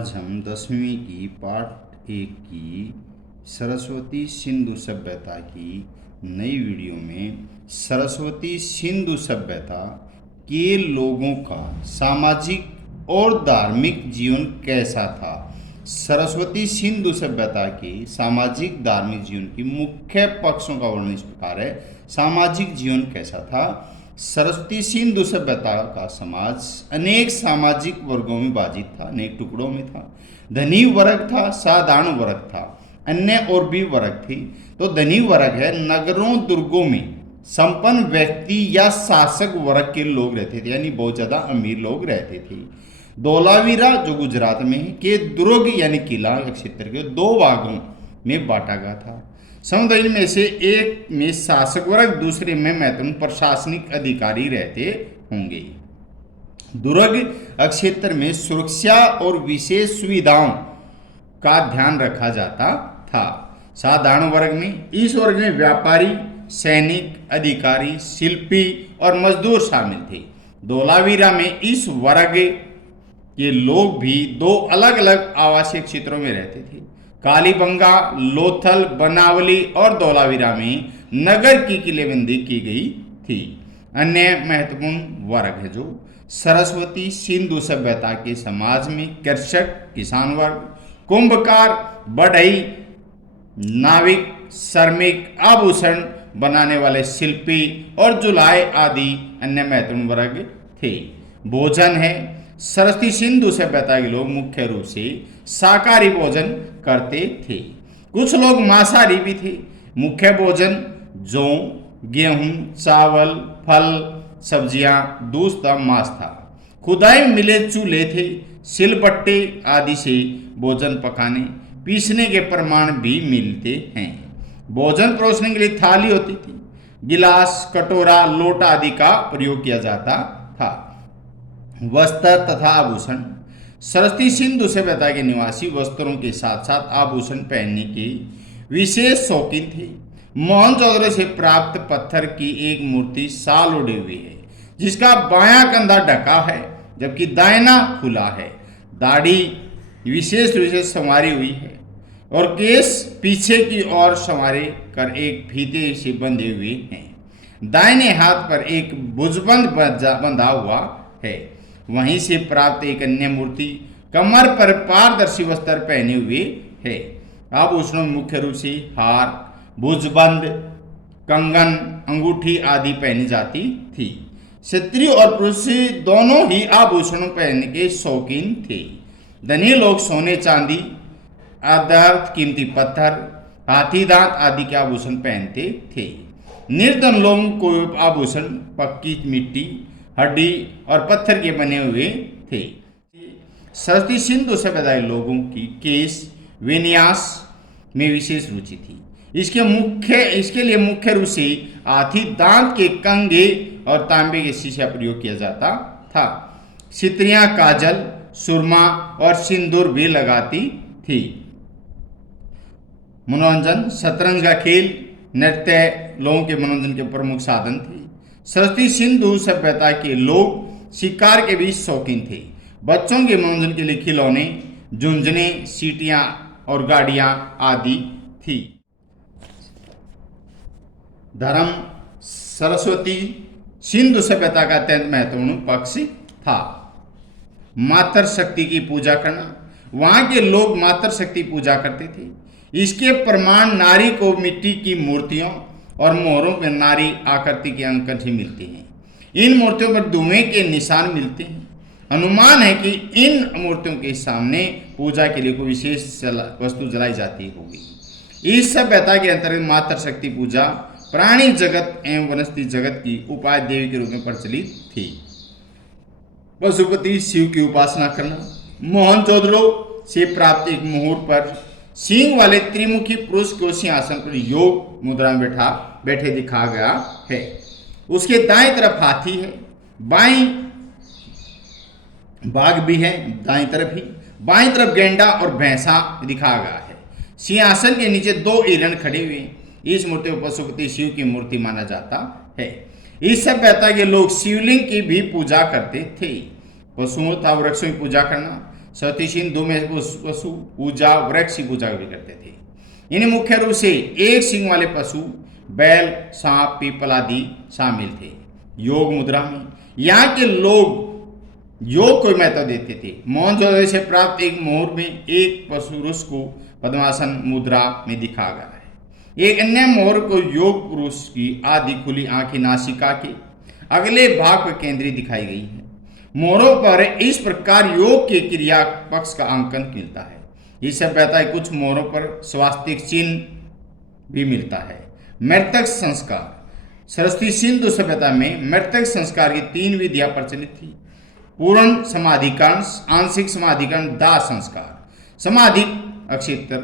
आज हम 10वीं की पार्ट 1 की सरस्वती सिंधु सभ्यता की नई वीडियो में सरस्वती सिंधु सभ्यता के लोगों का सामाजिक और धार्मिक जीवन कैसा था। सरस्वती सिंधु सभ्यता के सामाजिक धार्मिक जीवन की मुख्य पक्षों का वर्णन इस प्रकार है। सामाजिक जीवन कैसा था। सरस्वती सिंधु सभ्यता का समाज अनेक सामाजिक वर्गों में विभाजित था, अनेक टुकड़ों में था। धनी वर्ग था, साधारण वर्ग था, अन्य और भी वर्ग थे। तो धनी वर्ग है, नगरों दुर्गों में संपन्न व्यक्ति या शासक वर्ग के लोग रहते थे, यानी बहुत ज्यादा अमीर लोग रहते थे। धोलावीरा जो गुजरात में है के दुर्ग यानी किला क्षेत्र के दो भागों में बांटा गया था। समुदाय में से एक में शासक वर्ग, दूसरे में महत्वपूर्ण प्रशासनिक अधिकारी रहते होंगे। दुर्ग क्षेत्र में सुरक्षा और विशेष सुविधाओं का ध्यान रखा जाता था। साधारण वर्ग में इस वर्ग में व्यापारी, सैनिक, अधिकारी, शिल्पी और मजदूर शामिल थे। धोलावीरा में इस वर्ग के लोग भी दो अलग अलग आवासीय क्षेत्रों में रहते थे। कालीबंगा, लोथल, बनावली और धोलावीरा में नगर की किलेबंदी की गई थी। अन्य महत्वपूर्ण वर्ग है जो सरस्वती सिंधु सभ्यता के समाज में कृषक, किसान वर्ग, कुंभकार, बढ़ई, नाविक, श्रमिक, आभूषण बनाने वाले शिल्पी और जुलाहे आदि अन्य महत्वपूर्ण वर्ग थे। भोजन है, सरस्वती सिंधु सभ्यता के लोग मुख्य रूप से शाकाहारी भोजन करते थे। कुछ लोग मांसाहारी भी थे। मुख्य भोजन जौ, गेहूं, चावल, फल, सब्जियां, दूध तथा मांस था। खुदाई में मिले चूल्हे थे, सिलबट्टे आदि से भोजन पकाने पीसने के प्रमाण भी मिलते हैं। भोजन परोसने के लिए थाली होती थी। गिलास, कटोरा, लोटा आदि का प्रयोग किया जाता था। वस्त्र तथा आभूषण, सरस्वती सिंधु सभ्यता के निवासी वस्त्रों के साथ साथ आभूषण पहनने के विशेष शौकीन थे। मोहनजोदड़ो से प्राप्त पत्थर की एक मूर्ति साल उड़े हुई है, जिसका बायां कंधा ढका है जबकि दाहिना खुला है। दाढ़ी विशेष रूप से संवारी हुई है और केस पीछे की ओर संवारे कर एक फीते से बंधे हुए हैं। दाहिने हाथ पर एक भुजबंद बंधा हुआ है। वहीं से प्राप्त एक अन्य मूर्ति कमर पर पारदर्शी वस्त्र पहने हुए है। आभूषणों में मुख्य रूप से हार, भुजबंद, कंगन, अंगूठी आदि पहनी जाती थी। स्त्री और पुरुष दोनों ही आभूषणों पहनने के शौकीन थे। धनी लोग सोने, चांदी, अत्यंत कीमती पत्थर, हाथी दांत आदि के आभूषण पहनते थे। निर्धन लोगों को आभूषण पक्की मिट्टी, हड्डी और पत्थर के बने हुए थे। सरस्वती सिंधु सभ्यता के लोगों की केस विन्यास में विशेष रुचि थी। इसके लिए मुख्य रूप से हाथी दांत के कंघे और तांबे के शीशे का प्रयोग किया जाता था। स्त्रियां काजल, सुरमा और सिंदूर भी लगाती थी। मनोरंजन, शतरंज का खेल, नृत्य लोगों के मनोरंजन के प्रमुख साधन थे। सरस्वती सिंधु सभ्यता के लोग शिकार के भी शौकीन थे। बच्चों के मनोरंजन के लिए खिलौने, झुंझुने, सीटियां और गाड़ियां आदि थी। धर्म, सरस्वती सिंधु सभ्यता का अत्यंत महत्वपूर्ण पक्ष था। मातृशक्ति की पूजा करना, वहां के लोग मातृशक्ति पूजा करते थे। इसके प्रमाण नारी को मिट्टी की मूर्तियों और मोहरों में नारी आकृति के अंकन से मिलते हैं। इन मूर्तियों पर धुएं के निशान मिलते हैं। अनुमान है कि इन मूर्तियों के सामने पूजा के लिए कोई विशेष वस्तु जलाई जाती होगी। इस सभ्यता के अंतर्गत मातृशक्ति पूजा प्राणी जगत एवं वनस्पति जगत की उपाय देवी के रूप में प्रचलित थी। पशुपति शिव की उपासना करना, मोहनजोदड़ो से प्राप्त एक मुहूर्त पर सिंह वाले त्रिमुखी पुरुष को सिंहासन पर योग मुद्रा में बैठे दिखा गया है। उसके दाएं तरफ हाथी है, बाईं बाघ भी है, दाईं तरफ ही बाईं तरफ गेंडा और भैंसा दिखा गया है। सिंहासन के नीचे दो हिरण खड़े हुए। इस मूर्ति को पशुपति शिव की मूर्ति माना जाता है। इस सभ्यता के लोग शिवलिंग की भी पूजा करते थे। पशुओं तथा वृक्षों की पूजा करना, सरस्वती सिंधु में पशु पूजा वृक्ष की पूजा भी करते थे। इनमें मुख्य रूप से एक सींग वाले पशु बैल, सांप, पीपल आदि शामिल थे। योग मुद्रा में यहाँ के लोग योग को महत्व देते थे। मोहनजोदड़ो से प्राप्त एक मोहर में एक पशु पुरुष को पद्मासन मुद्रा में दिखा गया है। एक अन्य मोहर को योग पुरुष की आधी खुली आंखें नासिका के अगले भाग पर केंद्रित दिखाई गई है। मोहरों पर इस प्रकार योग के क्रिया पक्ष का अंकन मिलता है। इस सभ्यता के कुछ मोहरों पर स्वास्तिक चिन्ह भी मिलता है। मृतक संस्कार। सरस्वती सिंधु सभ्यता में मृतक संस्कार की 3 विधियां प्रचलित थी। पूर्ण समाधिकरण, आंशिक समाधिकरण, दाह संस्कार। समाधि अक्षेत्र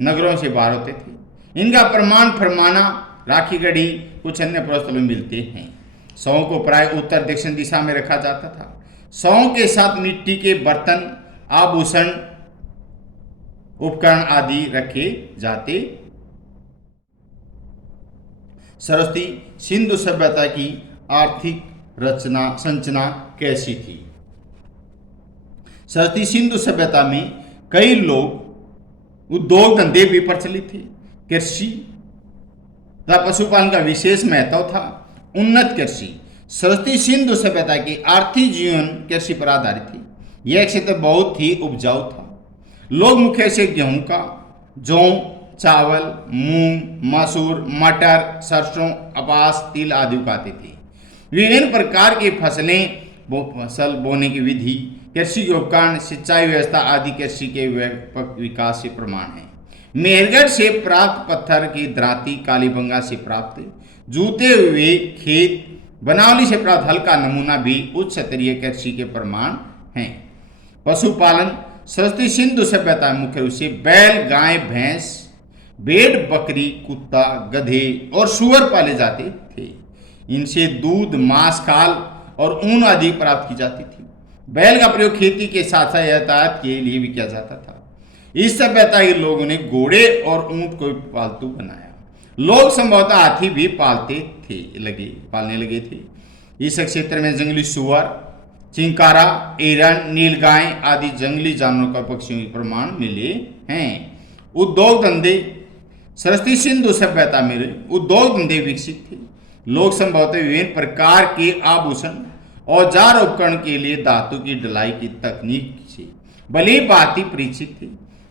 नगरों से बाहर होते थे। इनका प्रमाण फरमाना, राखी गढ़ी, कुछ अन्य पुस्तकों में मिलते हैं। शवों को प्राय उत्तर दक्षिण दिशा में रखा जाता था। शवों के साथ मिट्टी के बर्तन, आभूषण, उपकरण आदि रखे जाते। सरस्वती सिंधु सभ्यता की आर्थिक रचना संरचना कैसी थी? सरस्वती सिंधु सभ्यता में कई लोग उद्योग धंधे भी प्रचलित थे। कृषि तथा पशुपालन का विशेष महत्व था। उन्नत कृषि। सरस्वती सिंधु सभ्यता की आर्थिक जीवन कृषि पर आधारित थी। यह क्षेत्र बहुत ही उपजाऊ था। लोग मुख्य से गेहूं का, जौ, चावल, मूंग, मसूर, मटर, सरसों, कपास, तिल आदि उगाते थे। विभिन्न प्रकार की फसल बोने की विधि, कृषि के उपकरण, सिंचाई व्यवस्था आदि कृषि के व्यापक विकास से प्रमाण है। मेहरगढ़ से प्राप्त पत्थर की दराती, कालीबंगा से प्राप्त जूते हुए खेत, बनावली से प्राप्त हल्का नमूना भी उच्च स्तरीय कृषि के प्रमाण हैं। पशुपालन। सरस्वती सिंधु सभ्यता में मुख्य रूप से बैल, गाय, भैंस, भेड़, बकरी, कुत्ता, गधे और सूअर पाले जाते थे। इनसे दूध, मांस, खाल और ऊन आदि प्राप्त की जाती थी। बैल का प्रयोग खेती के साथ साथ यातायात के लिए भी किया जाता था। इस सभ्यता के लोगों ने घोड़े और ऊंट को पालतू बनाया। लोग संभवतः हाथी भी पालने लगे थे। इस क्षेत्र में जंगली सुअर, चिंकारा, हिरण, नीलगाय आदि जंगली जानवरों का पक्षियों के प्रमाण मिले हैं। उद्योग धंधे। सरस्वती सिंधु सभ्यता में उद्योग धंधे विकसित थे। लोग संभवतः विभिन्न प्रकार के आभूषण, औजार, उपकरण के लिए धातु की ढलाई की तकनीक से भली भांति परिचित थे।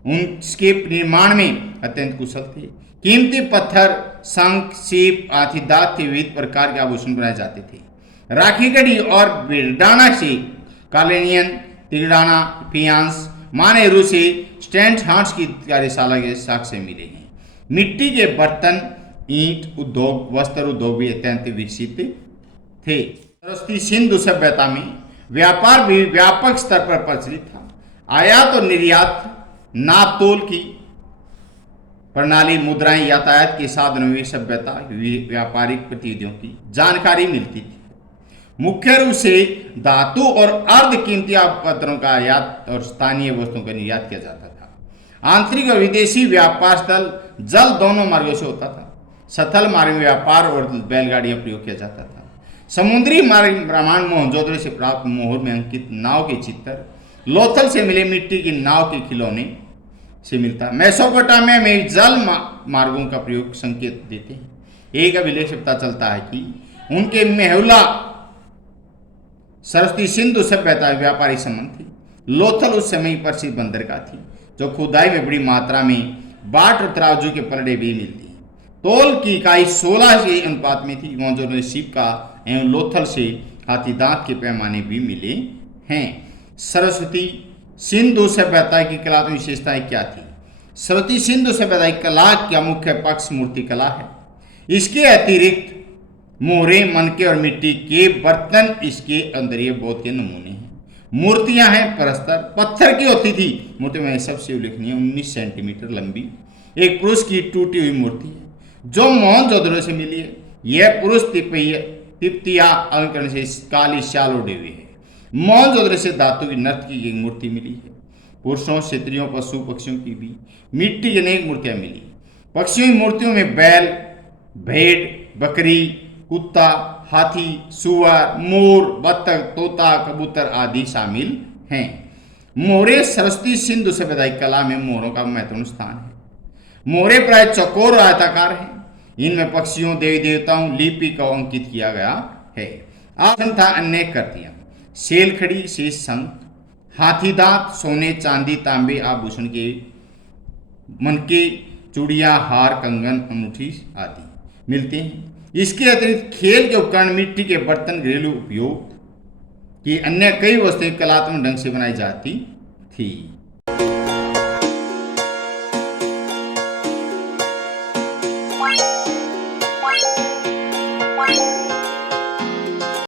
उनके निर्माण में अत्यंत कुशल थे। कीमती पत्थर, शंख, सीप, हाथीदांत के विविध प्रकार के आभूषण बनाए जाते थे। राखीगढ़ी और बिरडाना से कालेनियन, तिगड़ाना, फियांस, मानेरू से स्टैंड हार्ट्स की कार्यशाला के साक्ष्य मिले हैं। मिट्टी के बर्तन, ईंट उद्योग, वस्त्र उद्योग भी अत्यंत विकसित थे। सरस्वती सिंधु सभ्यता में व्यापार भी व्यापक स्तर पर प्रचलित था। आयात और निर्यात, नाप तोल की प्रणाली, मुद्राएं, यातायात के साधनों में सभ्यता व्यापारिक गतिविधियों की जानकारी मिलती थी। मुख्य रूप से धातु और अर्ध कीमती आभूषणों का आयात और स्थानीय वस्तुओं का निर्यात किया जाता था। आंतरिक और विदेशी व्यापार स्थल जल दोनों मार्गों से होता था। सथल मार्ग में व्यापार और बैलगाड़ियां प्रयोग किया जाता था। समुद्री मार्ग ब्रह्मांड मोहनजोदड़ो से प्राप्त मोहर में अंकित नाव के चित्र, लोथल से मिले मिट्टी की नाव के खिलौने से मिलता। मेसोपोटामिया में जल मार्गों का प्रयोग संकेत देते हैं। एक अभिलेख से पता चलता है कि उनके मेहुला सरस्वती सिंधु सभ्यता व्यापारिक संबंध थी। लोथल उस समय प्रसिद्ध बंदरगाह थी जो खुदाई में बड़ी मात्रा में बाट और तराजू के पलड़े भी मिलती हैं। तोल की इकाई 16 के अनुपात में थी। मोहनजोदड़ो सीप का एवं लोथल से हाथीदांत के पैमाने भी मिले हैं। सरस्वती सिंधु सभ्यता की कलात्मक विशेषताएं क्या थी? सरस्वती सिंधु सभ्यता की कला का मुख्य पक्ष मूर्ति कला है। इसके अतिरिक्त मोहरे, मनके और मिट्टी के बर्तन इसके अंदर बौद्ध के नमूने हैं। मूर्तियां हैं परस्तर पत्थर की होती थी। मूर्ति में सबसे उल्लेखनीय 19 सेंटीमीटर लंबी एक पुरुष की टूटी हुई मूर्ति है जो मोहनजोदड़ो से मिली है। यह पुरुष तिप्तिया अलंकरण से काली शाल ओढ़े हुए है। मोहनजोदड़ो से धातु की नर्तकी की मूर्ति मिली है। पुरुषों, स्त्रियों, पशु पक्षियों की भी मिट्टी की अनेक मूर्तियां मिली। पक्षियों की मूर्तियों में बैल, भेड़, बकरी, कुत्ता, हाथी, सुअर, मोर, बत्तख, तोता, कबूतर आदि शामिल हैं। मोहरे सरस्वती सिंधु सभ्यता की कला में मोहरों का महत्वपूर्ण स्थान है। मोहरे प्राय चौकोर और आयताकार है। इनमें पक्षियों, देवी देवताओं, लिपि को अंकित किया गया है। आसन था अन्य कृतियां, सेलखड़ी, शेष शंख, हाथी दांत, सोने, चांदी, तांबे आभूषण के मनके, चूड़ियां, हार, कंगन, अंगूठी आदि मिलते हैं। इसके अतिरिक्त खेल के उपकरण, मिट्टी के बर्तन, घरेलू उपयोग की अन्य कई वस्तुएं कलात्मक ढंग से बनाई जाती थी।